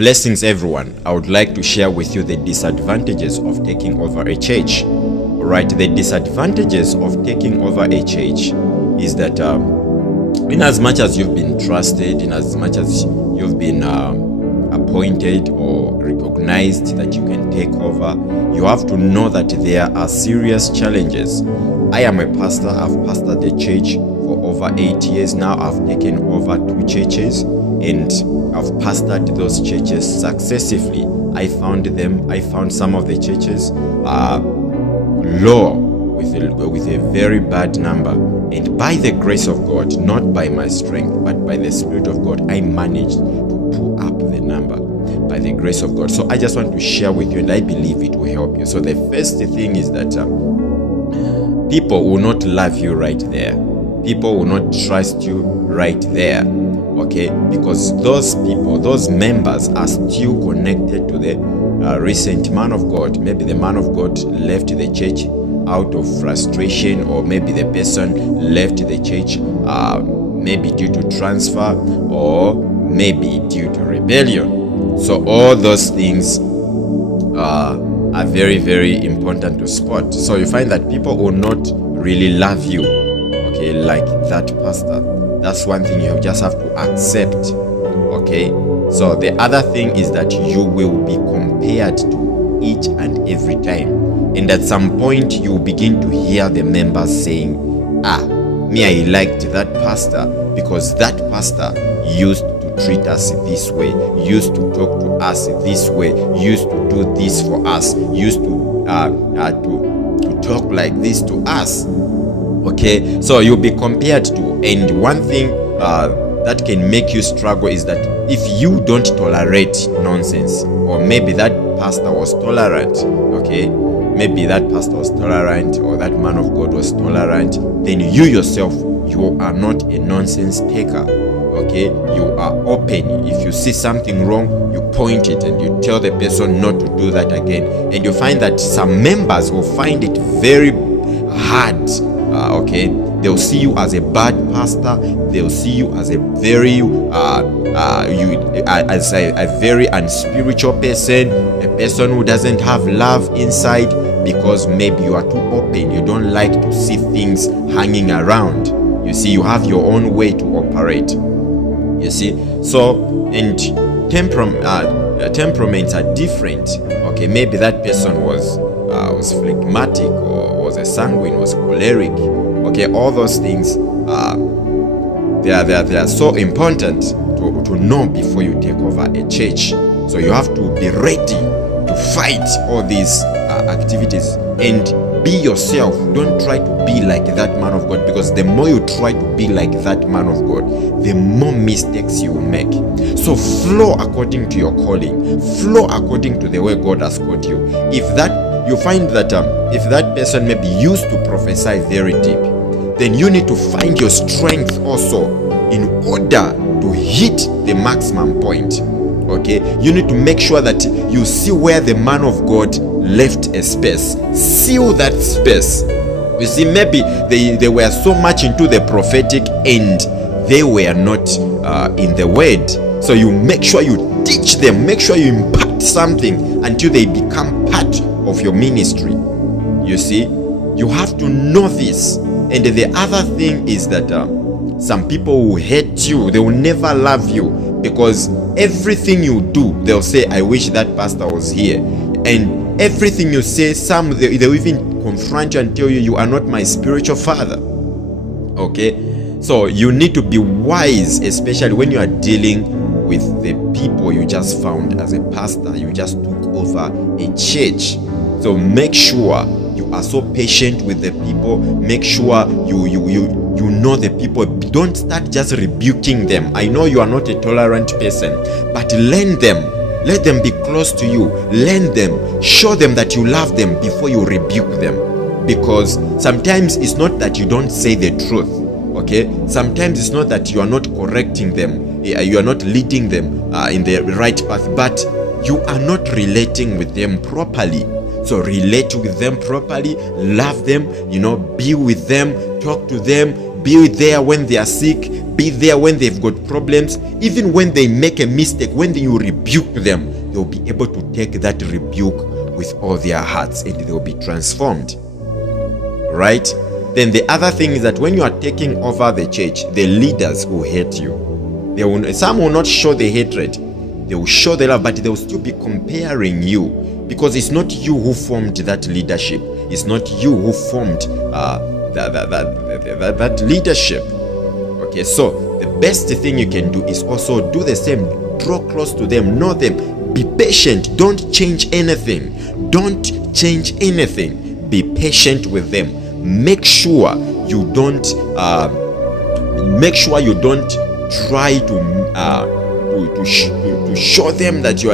Blessings, everyone. I would like to share with you the disadvantages of taking over a church. All right, the disadvantages of taking over a church is that in as much as you've been trusted, in as much as you've been appointed or recognized that you can take over, you have to know that there are serious challenges. I am a pastor. I've pastored the church for over 8 years now. I've taken over 2 churches and I've pastored those churches successively. I found some of the churches low with a very bad number, and by the grace of God, not by my strength but by the Spirit of God, I managed to pull up the number by the grace of God. So I just want to share with you, and I believe it will help you. So the first thing is that people will not love you right there. People will not trust you right there. Okay, because those people, those members are still connected to the recent man of God. Maybe the man of God left the church out of frustration, or maybe the person left the church maybe due to transfer, or maybe due to rebellion. So all those things are very, very important to spot. So you find that people will not really love you, okay, like that pastor. That's one thing you just have to accept. Okay, so the other thing is that you will be compared to each and every time, and at some point you begin to hear the members saying, me, I liked that pastor because that pastor used to treat us this way, used to talk to us this way, used to do this for us, used to talk like this to us. Okay, so you'll be compared to, and one thing that can make you struggle is that if you don't tolerate nonsense, or maybe that pastor was tolerant, okay, maybe that pastor was tolerant, or that man of God was tolerant, then you yourself, you are not a nonsense taker. Okay, you are open. If you see something wrong, you point it and you tell the person not to do that again. And you find that some members will find it very hard. Okay, they'll see you as a bad pastor. They'll see you as a very a very unspiritual person, a person who doesn't have love inside, because maybe you are too open. You don't like to see things hanging around. You see, you have your own way to operate. You see, so, and temperaments are different. Okay, maybe that person was phlegmatic, or was a sanguine, was choleric. Okay, all those things they are so important to know before you take over a church. So you have to be ready to fight all these activities and be yourself. Don't try to be like that man of God, because the more you try to be like that man of God, the more mistakes you will make. So flow according to your calling, flow according to the way God has called you. If that you find that if that person maybe used to prophesy very deep, then you need to find your strength also in order to hit the maximum point. Okay, you need to make sure that you see where the man of God left a space, seal that space. You see, maybe they were so much into the prophetic and they were not in the word. So you make sure you teach them, make sure you impart something until they become part of your ministry. You see, you have to know this. And the other thing is that some people will hate you. They will never love you, because everything you do, they'll say, I wish that pastor was here. And everything you say, they'll even confront you and tell you, you are not my spiritual father. Okay, so you need to be wise, especially when you are dealing with the people you just found as a pastor. You just took over a church. So make sure you are so patient with the people. Make sure you know the people. Don't start just rebuking them. I know you are not a tolerant person, but learn them. Let them be close to you. Learn them. Show them that you love them before you rebuke them. Because sometimes it's not that you don't say the truth. Okay? Sometimes it's not that you are not correcting them. You are not leading them in the right path, but you are not relating with them properly. So relate with them properly, love them, be with them, talk to them, Be there when they are sick. Be there when they've got problems. Even when they make a mistake, when you rebuke them, they'll be able to take that rebuke with all their hearts and they'll be transformed. Right? Then the other thing is that when you are taking over the church, the leaders will hate you. Some will not show the hatred. They will show the love, but they will still be comparing you, because it's not you who formed that leadership. It's not you who formed that leadership. Okay, so the best thing you can do is also do the same. Draw close to them, know them, be patient. Don't change anything. Don't change anything. Be patient with them. Make sure you don't try to show them that you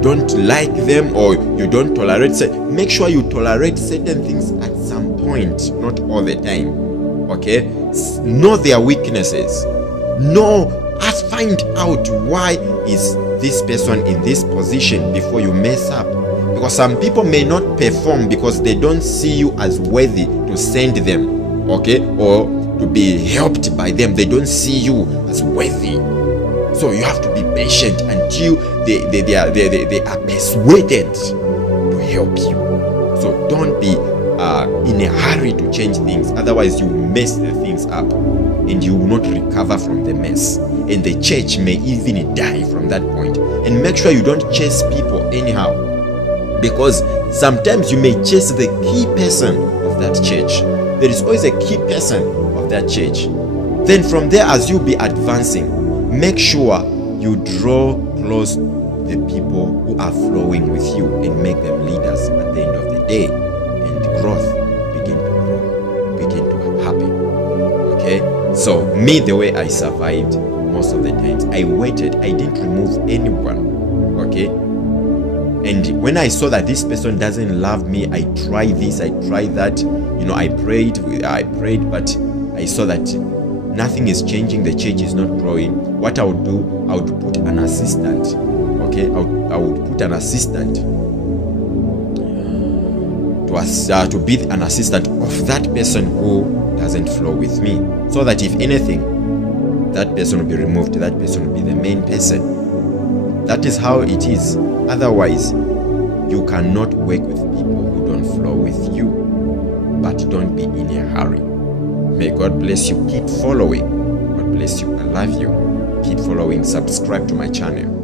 don't like them or you don't tolerate. Make sure you tolerate certain things at some point, not all the time. Okay, know their weaknesses. Find out why is this person in this position before you mess up. Because some people may not perform because they don't see you as worthy to send them, okay, or to be helped by them. They don't see you as worthy. So you have to be patient until they are persuaded to help you. So don't be in a hurry to change things. Otherwise, you mess the things up and you will not recover from the mess. And the church may even die from that point. And make sure you don't chase people anyhow, because sometimes you may chase the key person of that church. There is always a key person of that church. Then from there, as you be advancing, make sure you draw close the people who are flowing with you and make them leaders at the end of the day, and growth begin to grow, begin to happen. Okay, so me, the way I survived most of the times, I waited. I didn't remove anyone. Okay, and when I saw that this person doesn't love me, I try this, I try that. I prayed, but I saw that nothing is changing. The church is not growing. What I would do, I would put an assistant. Okay, I would put an assistant to be an assistant of that person who doesn't flow with me, so that if anything, that person will be removed. That person will be the main person. That is how it is. Otherwise, you cannot work with people who don't flow with you. But don't be in a hurry. May God bless you. Keep following. God bless you. I love you. Keep following. Subscribe to my channel.